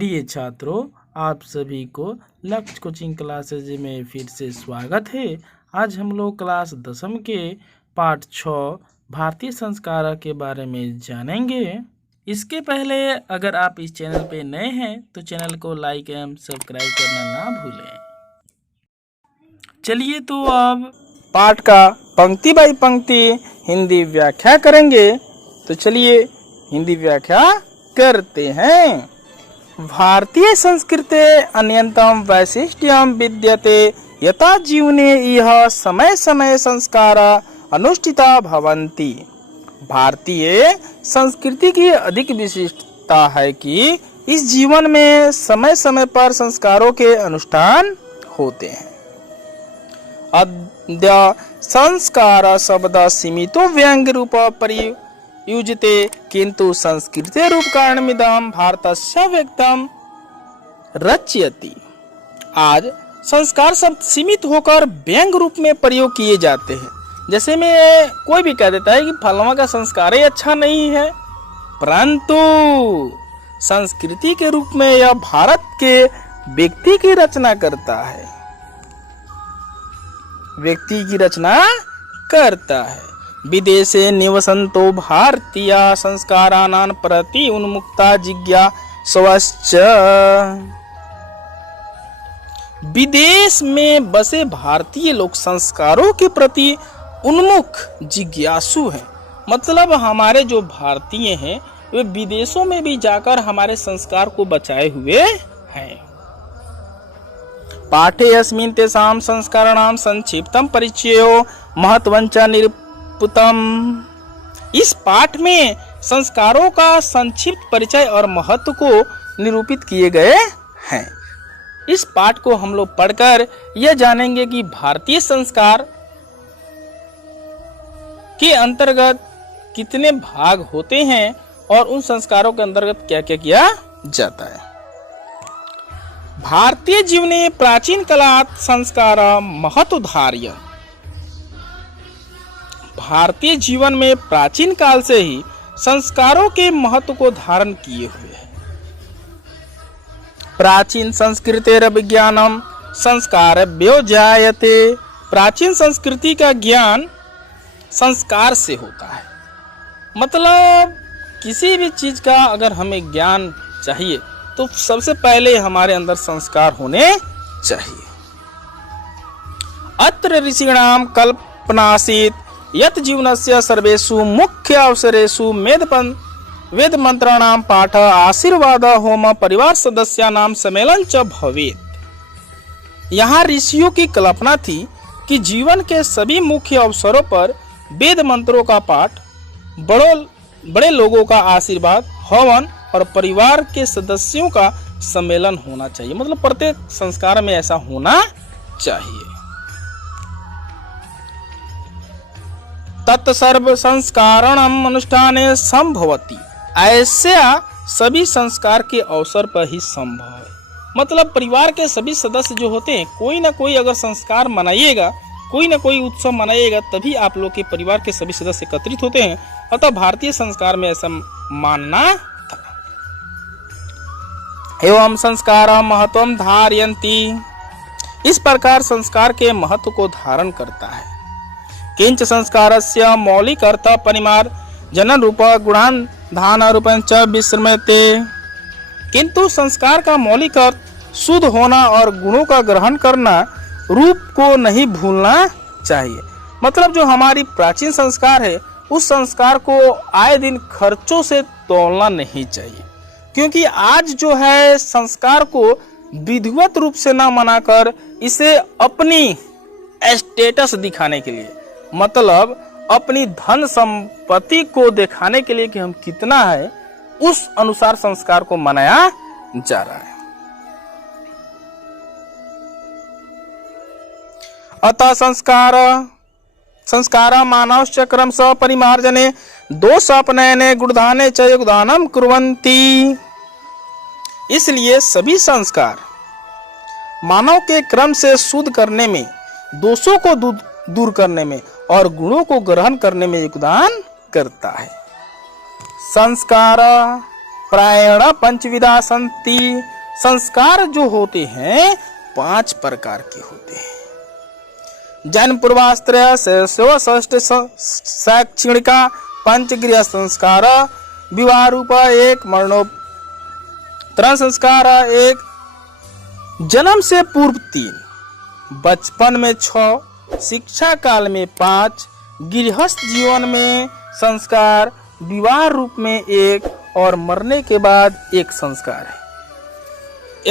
प्रिय छात्रों, आप सभी को लक्ष्य कोचिंग क्लासेज में फिर से स्वागत है। आज हम लोग क्लास 10वीं के पाठ 6 भारतीय संस्कार के बारे में जानेंगे। इसके पहले अगर आप इस चैनल पे नए हैं तो चैनल को लाइक एवं सब्सक्राइब करना ना भूलें। चलिए तो अब पाठ का पंक्ति बाई पंक्ति हिंदी व्याख्या करेंगे। तो चलिए हिंदी व्याख्या करते हैं। भारतीय संस्कृते अन्यतम वैशिष्ट्यं विद्यते यथा जीवने यह समय समय संस्कार अनुष्ठिता भवन्ति। भारतीय संस्कृति की अधिक विशिष्टता है कि इस जीवन में समय समय पर संस्कारों के अनुष्ठान होते हैं। अद्य संस्कार शब्द सीमितो व्यंग्य रूप प्रयुज्यते किंतु संस्कृते रूप कारणमिदं भारतस्य व्यक्तं रचयति। आज संस्कार शब्द सीमित होकर व्यंग्य रूप में प्रयोग किए जाते हैं। जैसे में कोई भी कह देता है कि फलवा का संस्कार ही अच्छा नहीं है, परंतु संस्कृति के रूप में यह भारत के व्यक्ति की रचना करता है, व्यक्ति की रचना करता है। विदेशे निवसन्तो भारतीय संस्काराणां प्रति उन्मुक्ता जिज्ञासवश्च। विदेश में बसे भारतीय लोग संस्कारों के प्रति उन्मुख जिज्ञासु हैं। मतलब हमारे जो भारतीय हैं वे विदेशों में भी जाकर हमारे संस्कार को बचाए हुए हैं। पाठे अस्मिन् तेषां संस्काराणां संक्षिप्तं परिचयो महत्वञ्च निरूपितम्। इस पाठ में संस्कारों का संक्षिप्त परिचय और महत्व को निरूपित किए गए हैं। इस पाठ को हम लोग पढ़कर यह जानेंगे कि भारतीय संस्कार के अंतर्गत कितने भाग होते हैं और उन संस्कारों के अंतर्गत क्या क्या किया जाता है। भारतीय जीवने प्राचीन कालात् संस्कार महत्वधार्य। भारतीय जीवन में प्राचीन काल से ही संस्कारों के महत्व को धारण किए हुए हैं। प्राचीन संस्कृतेर विज्ञानम संस्कारेभ्यो जायते। प्राचीन संस्कृति का ज्ञान संस्कार से होता है। मतलब किसी भी चीज का अगर हमें ज्ञान चाहिए तो सबसे पहले हमारे अंदर संस्कार होने चाहिए। अत्र ऋषीणां कल्पनासीत् यत् जीवनस्य सर्वेषु मुख्य अवसरेषु वेद मंत्राणां पाठ आशीर्वाद होम परिवार सदस्यानां सम्मेलन च भवेत्। यहाँ ऋषियों की कल्पना थी कि जीवन के सभी मुख्य अवसरों पर वेद मंत्रों का पाठ, बड़े लोगों का आशीर्वाद, हवन और परिवार के सदस्यों का सम्मेलन होना चाहिए। मतलब प्रत्येक संस्कार में ऐसा होना चाहिए। तत्सर्व संस्कारणम अनुष्ठाने संभवति। ऐसा सभी संस्कार के अवसर पर ही संभव है। मतलब परिवार के सभी सदस्य जो होते हैं, कोई ना कोई अगर संस्कार मनाइएगा, कोई ना कोई उत्सव मनाइएगा, तभी आप लोग के परिवार के सभी सदस्य एकत्रित होते हैं। अतः भारतीय संस्कार में ऐसा मानना था। एवं संस्कार महत्वम धारयन्ति। इस प्रकार संस्कार के महत्व को धारण करता है। किंच संस्कारस्य मौलिक अर्थ परिमार जनन रूप गुणान धान रूपं च विस्मृते। किंतु संस्कार का मौलिक अर्थ शुद्ध होना और गुणों का ग्रहण करना, रूप को नहीं भूलना चाहिए। मतलब जो हमारी प्राचीन संस्कार है उस संस्कार को आए दिन खर्चों से तोलना नहीं चाहिए। क्योंकि आज जो है संस्कार को विधिवत रूप से ना मनाकर इसे अपनी स्टेटस दिखाने के लिए, मतलब अपनी धन संपत्ति को दिखाने के लिए कि हम कितना है, उस अनुसार संस्कार को मनाया जा रहा है। अतः संस्कार मानवश्च क्रमश परिमार्जने दोषापनयने गुणधाने च योगदानं कुर्वन्ति। इसलिए सभी संस्कार मानव के क्रम से शुद्ध करने में, दोषों को दूर करने में और गुणों को ग्रहण करने में योगदान करता है। संस्कार प्रायण पंचविधा संति। संस्कार जो होते हैं 5 प्रकार के होते हैं। जन्म पूर्वाश्रय षष्ठ शैक्षणिका पंचगृह संस्कार, विवाह रूप 1, मरणोत्तर संस्कार 1, जन्म से पूर्व 3, बचपन में 6, शिक्षा काल में 5, गृहस्थ जीवन में संस्कार, विवाह रूप में 1 और मरने के बाद 1 संस्कार है।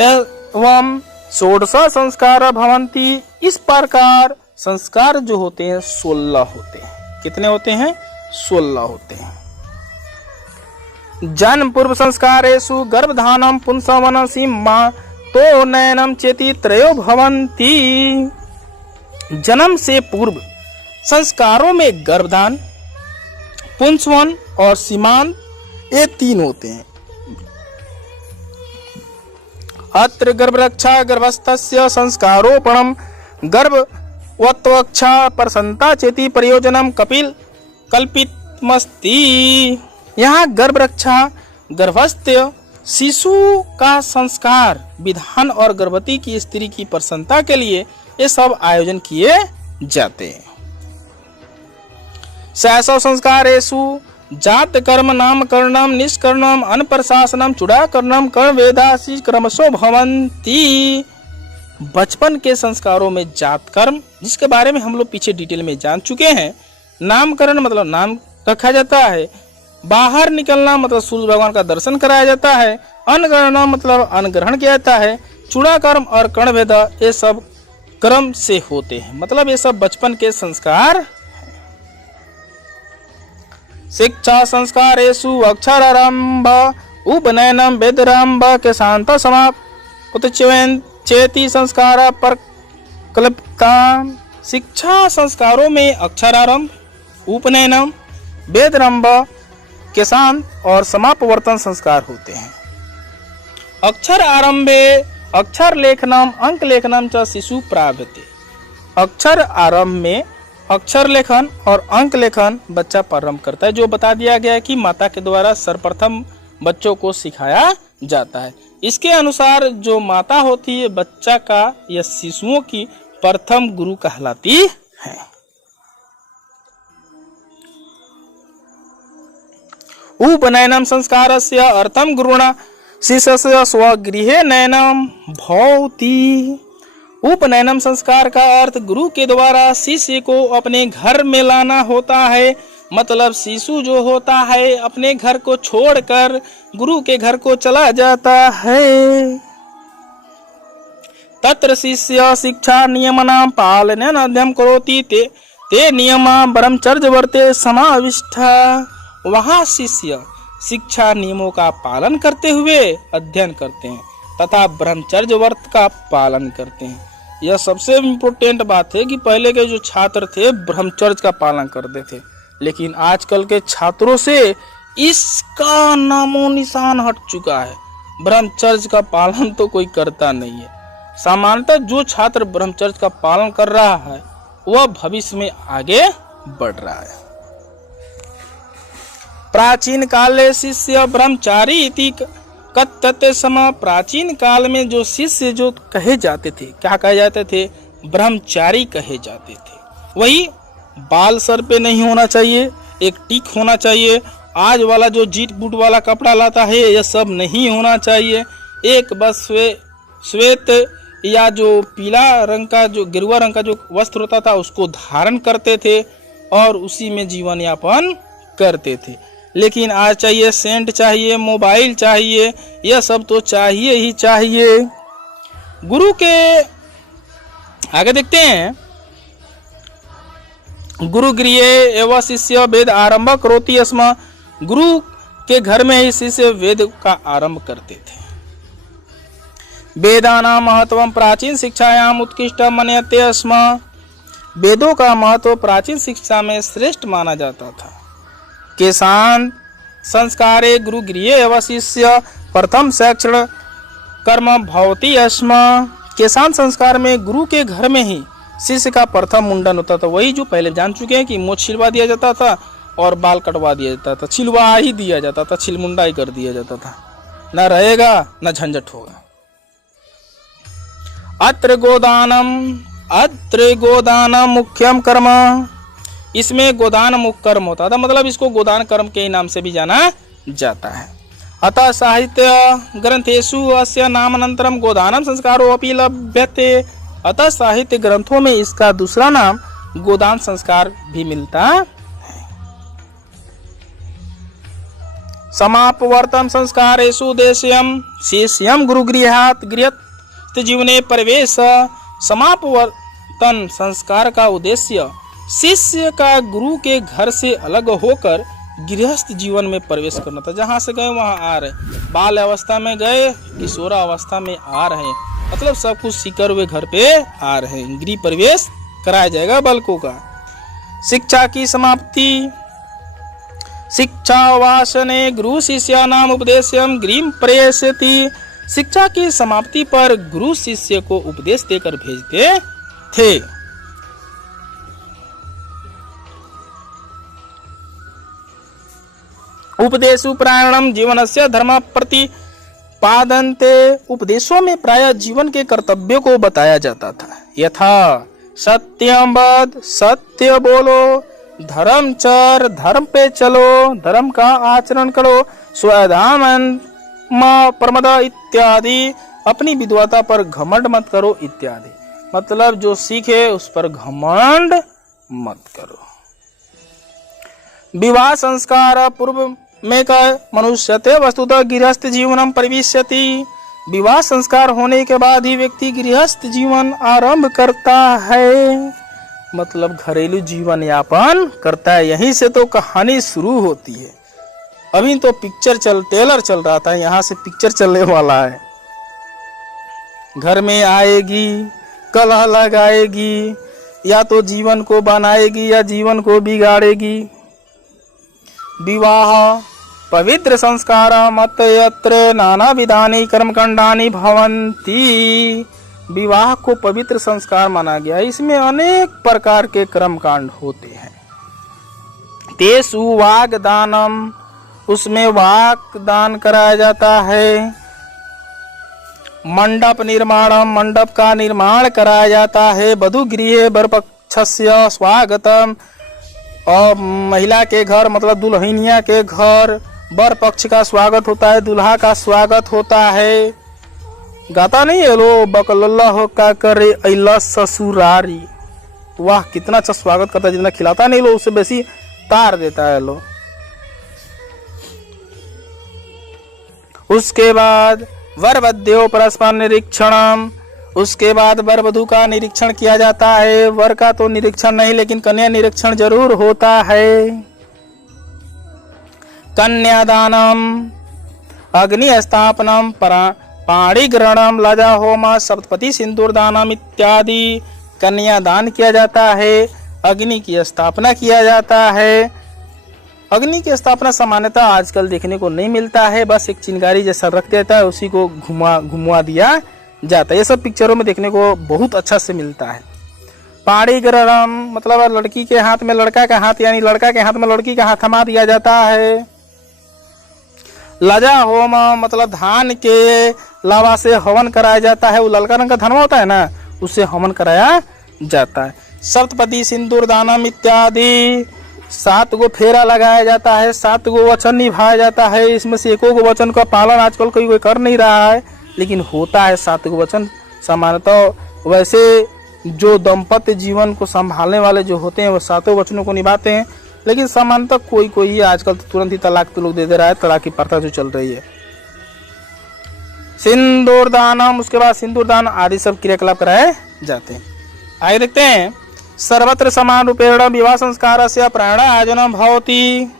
एवं षोडश संस्कार भवन्ति। इस प्रकार संस्कार जो होते हैं 16 होते हैं। कितने होते हैं? 16 होते हैं। जन्म पूर्व संस्कारेषु गर्भधानम पुंसवनं सीमा तो नयनम चेति त्रयो भवन्ति। जन्म से पूर्व संस्कारों में गर्भधान, पुंसवन और सीमांत ये 3 होते हैं। अत्र गर्भरक्षा गर्भस्थस्य संस्कारोपणम गर्भवत्वक्षा प्रसन्नता चेति प्रयोजनम कल्पितमस्ति। यहाँ गर्भरक्षा गर्भस्थ शिशु का संस्कार विधान और गर्भवती की स्त्री की प्रसन्नता के लिए ये सब आयोजन किए जाते हैं। शैशव संस्कारेषु जात कर्म नामकरणम निष्करणम अन्नप्रशासनम चूड़ाकरणम कर्ण वेदासी क्रमशो भवन्ति। बचपन के संस्कारों में जात कर्म, जिसके बारे में हम लोग पीछे डिटेल में जान चुके हैं। नामकरण मतलब नाम रखा जाता है। बाहर निकलना मतलब सूर्य भगवान का दर्शन कराया जाता है। अन्न ग्रहण मतलब अन्न ग्रहण किया जाता है। चूड़ा कर्म और कर्ण भेद ये सब कर्म से होते हैं, मतलब ये सब बचपन के संस्कार। शिक्षा संस्कारेषु अक्षरारंभ उपनयनम वेदारंभ के शांत समाप्त चेति संस्कार पर कल्पता। शिक्षा संस्कारों में अक्षरारंभ, उपनयनम, वेदारंभ, केशांत और समापवर्तन संस्कार होते हैं। अक्षर आरंभे अक्षर लेखनम अंक लेखनम च शिशु प्रारभते। अक्षर आरंभ में अक्षर लेखन और अंक लेखन बच्चा प्रारंभ करता है, जो बता दिया गया है कि माता के द्वारा सर्वप्रथम बच्चों को सिखाया जाता है। इसके अनुसार जो माता होती है बच्चा का या शिशुओं की प्रथम गुरु कहलाती है। उपनयनम संस्कारस्य अर्थम गुरुणा शिष्यस्य स्वगृहे नयनम भवति। उपनयनम संस्कार का अर्थ गुरु के द्वारा शिष्य को अपने घर में लाना होता है, मतलब शिशु जो होता है अपने घर को छोड़कर गुरु के घर को चला जाता है। तत्र शिष्य शिक्षा नियमनां पालनेन अध्ययनं करोति ते नियमा ब्रह्मचर्यवर्ते समाविष्टा। वहाँ शिष्य शिक्षा नियमों का पालन करते हुए अध्ययन करते हैं तथा ब्रह्मचर्य व्रत का पालन करते हैं। यह सबसे इम्पोर्टेंट बात है कि पहले के जो छात्र थे ब्रह्मचर्य का पालन करते थे, लेकिन आजकल के छात्रों से इसका नामो निशान हट चुका है। ब्रह्मचर्य का पालन तो कोई करता नहीं है। सामान्यतः जो छात्र ब्रह्मचर्य का पालन कर रहा है वह भविष्य में आगे बढ़ रहा है। प्राचीन काले शिष्य ब्रह्मचारी इति कथ्यते स्म। प्राचीन काल में जो शिष्य जो कहे जाते थे, क्या कहे जाते थे? ब्रह्मचारी कहे जाते थे। वही बाल सर पे नहीं होना चाहिए, एक टिक होना चाहिए। आज वाला जो जीट बूट वाला कपड़ा लाता है यह सब नहीं होना चाहिए। एक बस श्वेत या जो पीला रंग का जो गेरुआ रंग का जो वस्त्र होता था उसको धारण करते थे और उसी में जीवन यापन करते थे। लेकिन आज चाहिए सेंट, चाहिए मोबाइल, चाहिए, यह सब तो चाहिए ही चाहिए। गुरु के आगे देखते हैं, गुरु गृहे एवं शिष्य वेद आरंभ करोति स्म। गुरु के घर में ही शिष्य वेद का आरंभ करते थे। वेदानां महत्वं प्राचीन शिक्षायाम उत्कृष्ट मन्यते स्म। वेदों का महत्व प्राचीन शिक्षा में श्रेष्ठ माना जाता था। केशांत संस्कारे गुरु गृहे एवं शिष्य प्रथम शिक्षण कर्म भवति स्म। केशांत संस्कार में गुरु के घर में ही शिष्य का प्रथम मुंडन होता था। वही जो पहले जान चुके हैं कि मोछ छिलवा दिया जाता था और बाल कटवा दिया जाता था, छिलवा ही दिया जाता था, छिलमुंडा ही कर दिया जाता था। न रहेगा न झंझट होगा। अत्र गोदानम मुख्यम कर्म, इसमें गोदान मुख्य कर्म होता था, मतलब इसको गोदान कर्म के नाम से भी जाना जाता है। अतः साहित्य ग्रंथेषु अस्य नामानंतरम गोदानम संस्कारो अपि लभ्यते, अतः साहित्य ग्रंथों में इसका दूसरा नाम गोदान संस्कार भी मिलता है। समापवर्तन संस्कारेषु देश्यम शिष्यम गुरुगृहात् गृहस्थ जीवने प्रवेश, समापवर्तन संस्कार का उद्देश्य शिष्य का गुरु के घर से अलग होकर गृहस्थ जीवन में प्रवेश करना था। जहाँ से गए वहाँ आ रहे, बाल अवस्था में गए किशोर अवस्था में आ रहे, मतलब सब कुछ सीकर हुए घर पे आ रहे, गृह प्रवेश कराया जाएगा बालकों का। शिक्षा की समाप्ति, शिक्षा वासने गुरु शिष्यानाम उपदेशम गृह प्रेषयति, शिक्षा की समाप्ति पर गुरु शिष्य को उपदेश देकर भेजते थे। उपदेशु प्रायणम जीवनस्य धर्म प्रतिपादन्ते, उपदेशों में प्राय जीवन के कर्तव्यों को बताया जाता था। यथा सत्यम वद, सत्य बोलो, धर्म चर, धर्म पे चलो, धर्म का आचरण करो, स्वधाम प्रमद इत्यादि, अपनी विद्वता पर घमंड मत करो इत्यादि, मतलब जो सीखे उस पर घमंड मत करो। विवाह संस्कार पूर्व में का मनुष्यते वस्तुतः गृहस्थ जीवनम प्रविशति, विवाह संस्कार होने के बाद ही व्यक्ति गृहस्थ जीवन आरंभ करता है, मतलब घरेलू जीवन यापन करता है। यहीं से तो कहानी शुरू होती है। अभी तो ट्रेलर चल रहा था, यहाँ से पिक्चर चलने वाला है। घर में आएगी, कलह लगाएगी, या तो जीवन को बनाएगी या जीवन को बिगाड़ेगी। विवाह पवित्र संस्कार मत यत्र नाना विधानि कर्मकांडानि भवन्ति, विवाह को पवित्र संस्कार माना गया, इसमें अनेक प्रकार के कर्मकांड होते हैं। तेषु वाग्दानम, उसमें वाक दान कराया जाता है। मंडप निर्माणम, मंडप का निर्माण कराया जाता है। वधू गृहे वरपक्षस्य स्वागतम, और महिला के घर मतलब दुल्हनिया के घर वर पक्ष का स्वागत होता है, दूल्हा का स्वागत होता है। गाता नहीं है लो बकल्ला हो का करे अइला ससुरारी, वाह कितना अच्छा स्वागत करता है, जितना खिलाता नहीं लो उससे बेसी तार देता है लो। उसके बाद वर वध्यो परस्पर निरीक्षणम, उसके बाद वर वधू का निरीक्षण किया जाता है। वर का तो निरीक्षण नहीं लेकिन कन्या निरीक्षण जरूर होता है। कन्यादानम, अग्नि स्थापनम, पाणी ग्रहणम, लजा होम, सप्तपति सिंदूर दानम इत्यादि कन्यादान किया जाता है। अग्नि की स्थापना किया जाता है। अग्नि की स्थापना सामान्यतः आजकल देखने को नहीं मिलता है, बस एक चिंगारी जैसा रख देता है, उसी को घुमा दिया जाता है। ये सब पिक्चरों में देखने को बहुत अच्छा से मिलता है। पाणी ग्रहणम मतलब लड़की के हाथ में लड़का का हाथ, यानी लड़का के हाथ में लड़की का हाथ थमा दिया जाता है। लजा होम मतलब धान के लावा से हवन कराया जाता है। वो ललका रंग का धनवा होता है ना, उससे हवन कराया जाता है। सप्तपदी सिंदूर दानम इत्यादि, 7 गो फेरा लगाया जाता है, 7 गो वचन निभाया जाता है। इसमें से एको गो वचन का पालन आजकल कोई कर नहीं रहा है, लेकिन होता है 7 गो वचन। सामान्यतः वैसे जो दंपत्य जीवन को संभालने वाले जो होते हैं वो 7 वचनों को निभाते हैं, लेकिन सामान्यतः कोई ही आजकल तो तुरंत ही तलाक तो लोग दे रहा है, तलाक की प्रथा जो चल रही है। सिंदूर दानम, उसके बाद सिंदूर दान आदि सब क्रियाकलाप कराए जाते हैं। आगे देखते हैं। सर्वत्र समान रूपेण विवाह संस्कार से प्राण आयोजन भवति,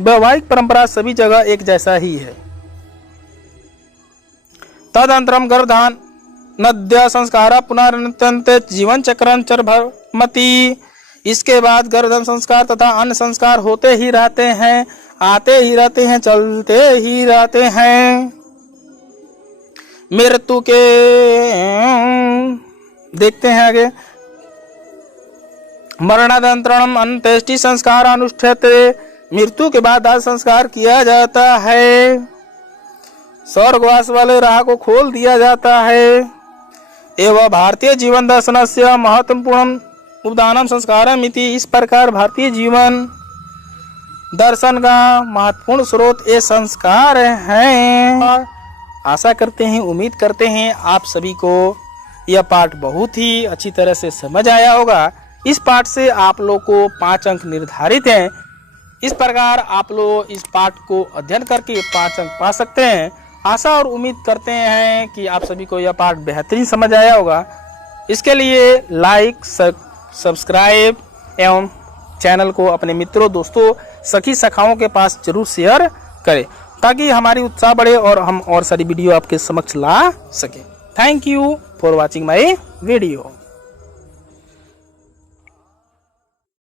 वैवाहिक परंपरा सभी जगह एक जैसा ही है। तदंतरम गर्भधान नद्य संस्कार पुनर्नित्यंत जीवन चक्रम चरभमति, इसके बाद गर्भधान संस्कार तथा अन्य संस्कार होते ही रहते हैं, आते ही रहते हैं, चलते ही रहते हैं। मृत्यु के देखते हैं आगे। मरणानंतरम अंत्येष्टि संस्कार अनुष्ठित, मृत्यु के बाद दाह संस्कार किया जाता है। स्वर्गवास वाले राह को खोल दिया जाता है। एवं भारतीय जीवन दर्शन से महत्वपूर्ण उपदानम संस्कारम इति। इस प्रकार भारतीय जीवन दर्शन का महत्वपूर्ण स्रोत ये संस्कार हैं। आशा करते हैं, उम्मीद करते हैं आप सभी को यह पाठ बहुत ही अच्छी तरह से समझ आया होगा। इस पाठ से आप लोग को 5 अंक निर्धारित हैं। इस प्रकार आप लोग इस पाठ को अध्ययन करके 5 अंक पा सकते हैं। आशा और उम्मीद करते हैं कि आप सभी को यह पाठ बेहतरीन समझ आया होगा। इसके लिए लाइक, सब्सक्राइब एवं चैनल को अपने मित्रों, दोस्तों, सखी सखाओं के पास जरूर शेयर करें ताकि हमारी उत्साह बढ़े और हम और सारी वीडियो आपके समक्ष ला सके। Thank you for watching my video.